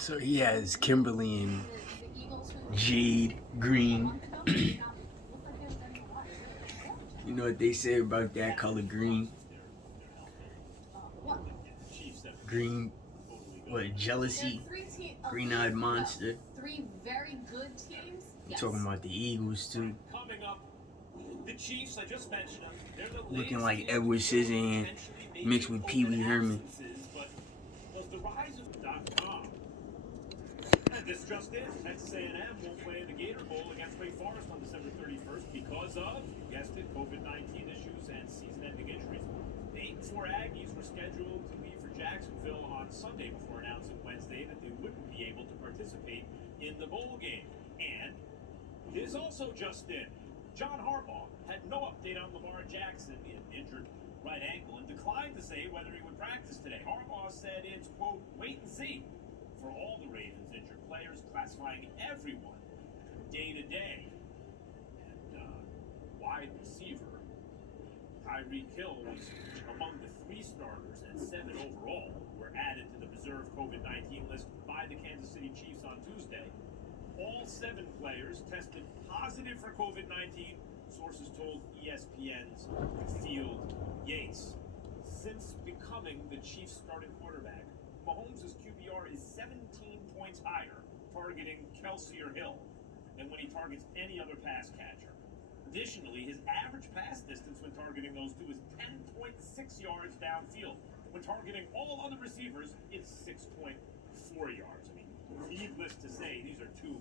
So he has Kimberly and Jade Green. You know what they say about that color green? Green, what, jealousy? Green-eyed monster. Three very good teams. I'm talking about the Eagles, too. The Chiefs, I just mentioned them. They're the looking like Edward Scissorhands mixed with Pee Wee Herman. But does the rise of .com? And this just in, Texas A&M won't play in the Gator Bowl against Wake Forest on December 31st because of, you guessed it, COVID-19 issues and season-ending injuries. The 8-4 Aggies were scheduled to leave for Jacksonville on Sunday before announcing Wednesday that they wouldn't be able to participate in the bowl game. And this also just in. John Harbaugh had no update on Lamar Jackson, an injured right ankle, and declined to say whether he would practice today. Harbaugh said it's, quote, wait and see for all the Ravens' injured players, classifying everyone day to day. And wide receiver Tyreek Hill was among the 3 starters and 7 overall who were added to the reserve COVID-19 list by the Kansas City Chiefs on Tuesday. All 7 players tested positive for COVID-19, sources told ESPN's Field Yates. Since becoming the Chiefs' starting quarterback, Mahomes' QBR is 17 points higher, targeting Kelsey or Hill, than when he targets any other pass catcher. Additionally, his average pass distance when targeting those two is 10.6 yards downfield. When targeting all other receivers, it's 6.4 yards. I mean, needless to say, these are 2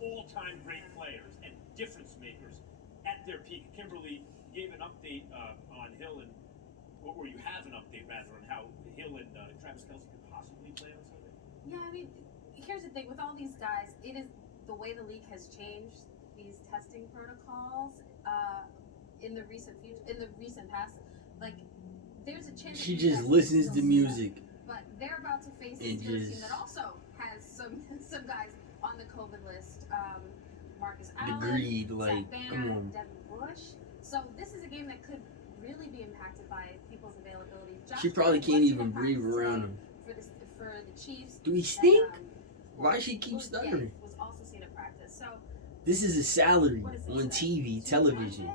all-time great players and difference makers at their peak. Kimberly gave an update on Hill and, or you have an update rather, on how Hill and Travis Kelce could possibly play on Sunday. Yeah, I mean, here's the thing with all these guys. It is the way the league has changed these testing protocols in the recent past. Like, there's a chance she just listens to music. But they're about to face a Steelers team that also has some guys on the COVID list. Marcus Allen, Agreed, like, Zach Banner, come on. Devin Bush. So this is a game that could really be impacted by people's availability. She probably can't even breathe around him. For the Chiefs. Do he stink? Why she keep stuttering? Was also seen at practice. So this is a salary on TV, television.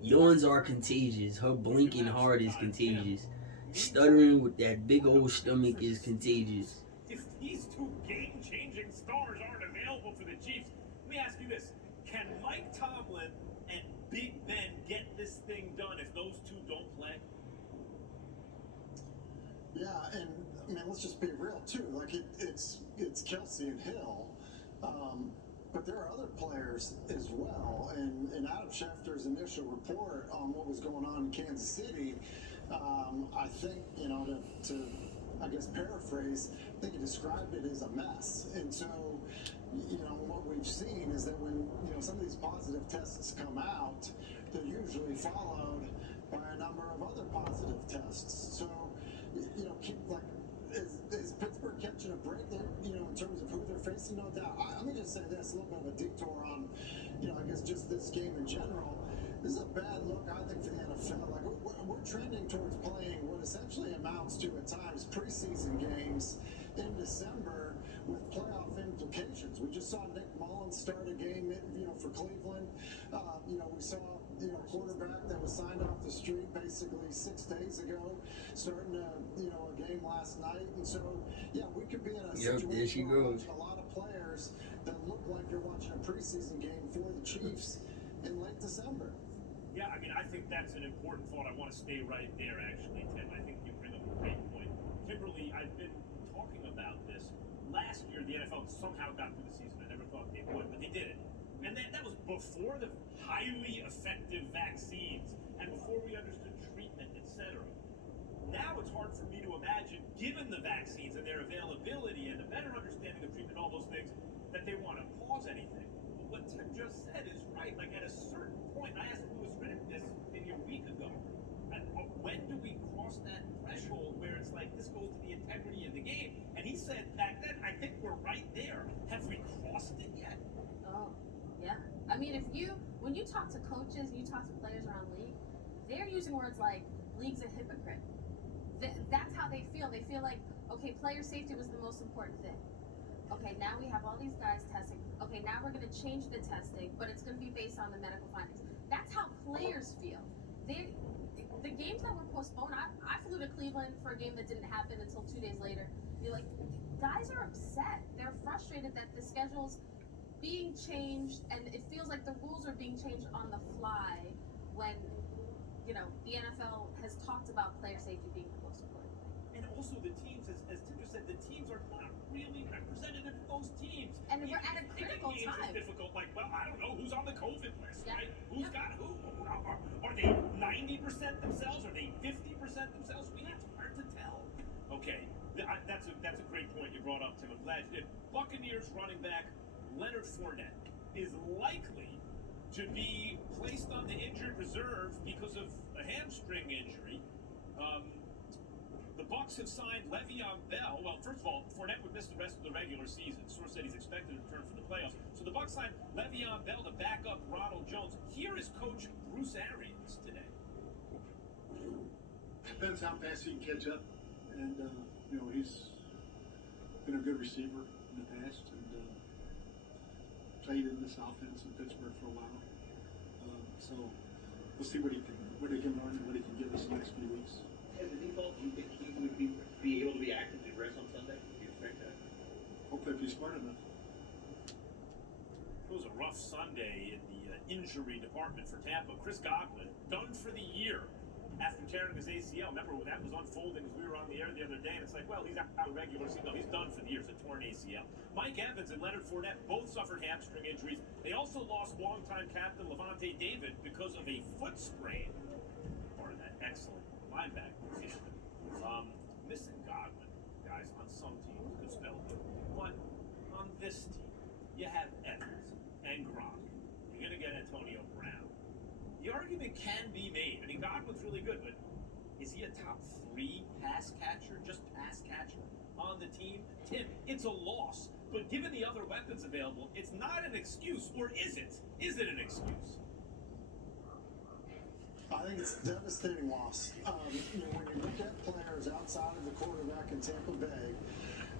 Yawns are contagious. Her blinking hard is contagious. Stuttering with that big old stomach is contagious. If these 2 game-changing stars aren't available for the Chiefs, let me ask you this. Can Mike Tomlin and Big Ben get this thing done if those 2 don't play? Yeah, and I mean, let's just be real too. Like it's Kelsey and Hill, but there are other players as well. And Adam Schefter's initial report on what was going on in Kansas City, I think, to I guess paraphrase, I think he described it as a mess. And so, what we've seen is that when some of these positive tests come out, they're usually followed by a number of other positive tests. So, is Pittsburgh catching a break there, in terms of who they're facing? No doubt. Let me just say this, a little bit of a detour on, I guess just this game in general. This is a bad look, I think, for the NFL. Like, we're trending towards playing what essentially amounts to, at times, preseason games in December with playoff implications. We just saw Nick Mullins start a game, for Cleveland. We saw, a quarterback that was signed off the street basically 6 days ago, starting a game last night. And so, yeah, we could be in a situation where we're watching a lot of players that look like you're watching a preseason game for the Chiefs in late December. Yeah, I mean, I think that's an important thought. I want to stay right there, actually, Tim. I think you bring up a great point. Kimberly, I've been talking about this. Last year, the NFL somehow got through the season. I never thought they would, but they did it. And that was before the highly effective vaccines and before we understood treatment, etc. Now it's hard for me to imagine, given the vaccines and their availability and a better understanding of treatment, all those things, that they want to pause anything. But what Tim just said is right. Like, at a certain point, I asked Louis Riddick this maybe a week ago, when do we cross that threshold where it's like this goes to the integrity of the game? And he said back then, I think we're right there. Have we crossed it yet? Oh, yeah. I mean, when you talk to coaches, you talk to players around the league, they're using words like league's a hypocrite. That's how they feel. They feel like, okay, player safety was the most important thing. okay, now we have all these guys testing. Okay, now we're going to change the testing, but it's going to be based on the medical findings. That's how players feel. The games that were postponed, I flew to Cleveland for a game that didn't happen until 2 days later. You're like, guys are upset. They're frustrated that the schedule's being changed, and it feels like the rules are being changed on the fly when, the NFL has talked about player safety being the most important thing. And also the teams, as Tim just said, the teams are not really representative of those teams. And we're at a critical time. It's difficult. Like, well, I don't know who's on the COVID list, Yeah. right? Who's got who? Are they 90% themselves? Are they 50% themselves? It's hard to tell. Okay, that's a great point you brought up, Tim. I'm glad you did. Buccaneers running back Leonard Fournette is likely to be placed on the injured reserve because of a hamstring injury. The Bucs have signed Le'Veon Bell. Well, first of all, Fournette would miss the rest of the regular season. Source said he's expected to return for the playoffs. So the Bucs signed Le'Veon Bell to back up Ronald Jones. Here is Coach Bruce Arians today. Depends how fast he can catch up, and he's been a good receiver in the past, and played in this offense in Pittsburgh for a while. So we'll see what he can learn and what he can give us the next few weeks. As a default, do you think he would be able to be active to dress on Sunday? Do you expect that? Hopefully, if he's smart enough. It was a rough Sunday in the injury department for Tampa. Chris Godwin, done for the year after tearing his ACL. Remember when that was unfolding as we were on the air the other day, and it's like, well, he's out of the regular season. No, he's done for the year. It's a torn ACL. Mike Evans and Leonard Fournette both suffered hamstring injuries. They also lost longtime captain Levante David because of a foot sprain. Part of that excellent linebacker position. Missing Godwin, guys, on some teams could spell good. But on this team, you have Evans and Gronk. You're going to get Antonio Brown. The argument can be made. I mean, Godwin's really good, but is he a top 3 pass catcher, just pass catcher on the team? Tim, it's a loss. But given the other weapons available, it's not an excuse, or is it? Is it an excuse? I think it's a devastating loss. When you look at players outside of the quarterback in Tampa Bay,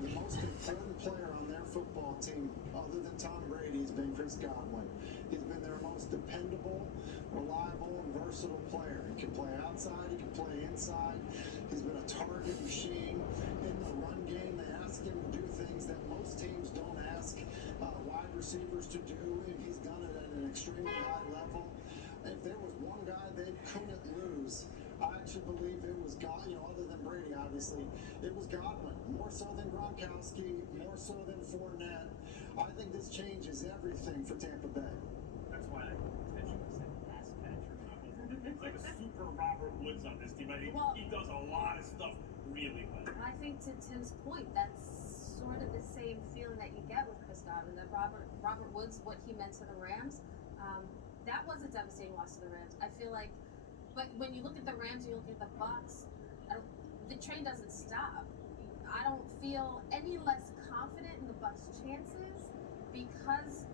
the most important player on their football team, other than Tom Brady, has been Chris Godwin. He's been their most dependable, reliable, and versatile player. He can play outside, he can play inside. He's been a target machine. In the run game, they ask him to do things that most teams don't ask wide receivers to do, and he's done it at an extremely high level. If there was one guy they couldn't lose, I actually believe it was other than Brady, obviously, it was Godwin. More so than Gronkowski, more so than Fournette. I think this changes everything for Tampa Bay. That's why I intentionally said pass catcher. It's like a super Robert Woods on this team. I think he does a lot of stuff really well. I think to Tim's point, that's sort of the same feeling that you get with Chris Godwin. That Robert Woods, what he meant to the Rams, that was a devastating loss to the Rams. I feel like, but when you look at the Rams, you look at the Bucs, the train doesn't stop. I don't feel any less confident in the Bucs' chances because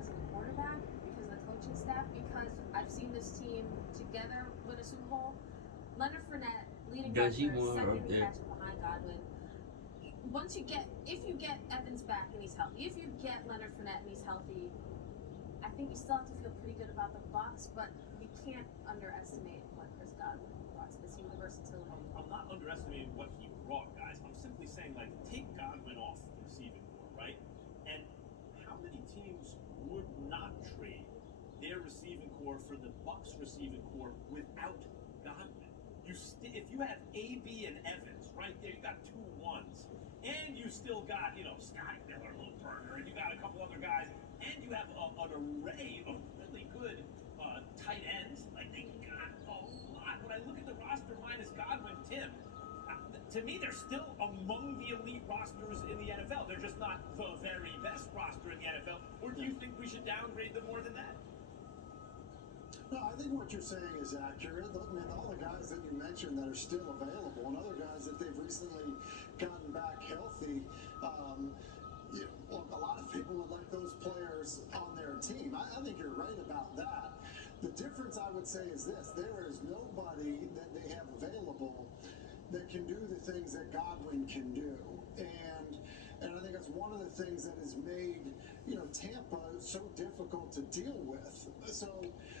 of the quarterback, because of the coaching staff, because I've seen this team together win a Super Bowl. Leonard Fournette leading rusher, second catcher behind Godwin. If you get Evans back and he's healthy, if you get Leonard Fournette and he's healthy, I think you still have to feel pretty good about the Bucs, but you can't underestimate what Chris Godwin brought to this team, the versatility. I'm not underestimating what he brought, guys. I'm simply saying, take Godwin off the receiving corps, right? And how many teams would not trade their receiving corps for the Bucs receiving corps without Godwin? If you have AB and Evans right there, you got 2 ones, and you still got Scotty Miller, Lil Burner, and you got a couple other guys, and you have an array of really good tight ends. They got a lot. When I look at the roster minus Godwin, Tim, to me, they're still among the elite rosters in the NFL. They're just not the very best roster in the NFL. Or do you think we should downgrade them more than that? No, I think what you're saying is accurate. All the guys that you mentioned that are still available, and other guys that they've recently gotten back healthy, a lot of people would like those players on their team. I think you're right about that. The difference, I would say, is this. There is nobody that they have available that can do the things that Godwin can do. And I think that's one of the things that has made, Tampa so difficult to deal with. So,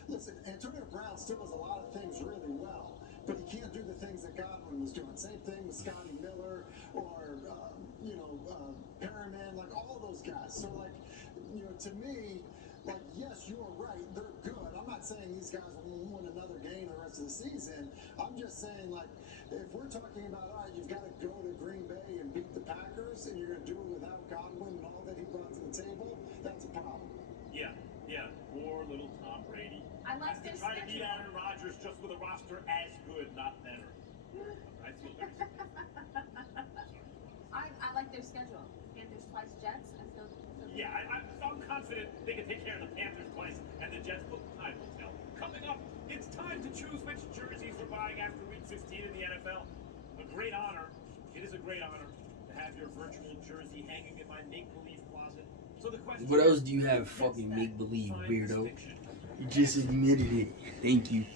listen, Antonio Brown still does a lot of things really well, but he can't do the things that Godwin was doing. Same thing with Scotty Miller or, Perriman, like all those guys. So, to me, yes, you are right. They're good. I'm not saying these guys will win another game the rest of the season. I'm just saying, if we're talking about, all right, you've got to go to Green Bay and beat the Packers, and you're going to do it without Godwin and all that he brought to the table, that's a problem. Yeah. Poor little Tom Brady. I like Has to this try to beat schedule. Aaron Rodgers just with a roster as good, not better. I feel very I like their schedule. Panthers twice, Jets. I feel Yeah, I'm confident they can take care of the Panthers twice, and the Jets, but time will tell. Coming up, it's time to choose which jerseys we're buying after Week 15 in the NFL. A great honor. It is a great honor to have your virtual jersey hanging in my make-believe closet. So the question What else is, do you have what's fucking that make believe, fine weirdo? distinction? You just admitted it. Thank you.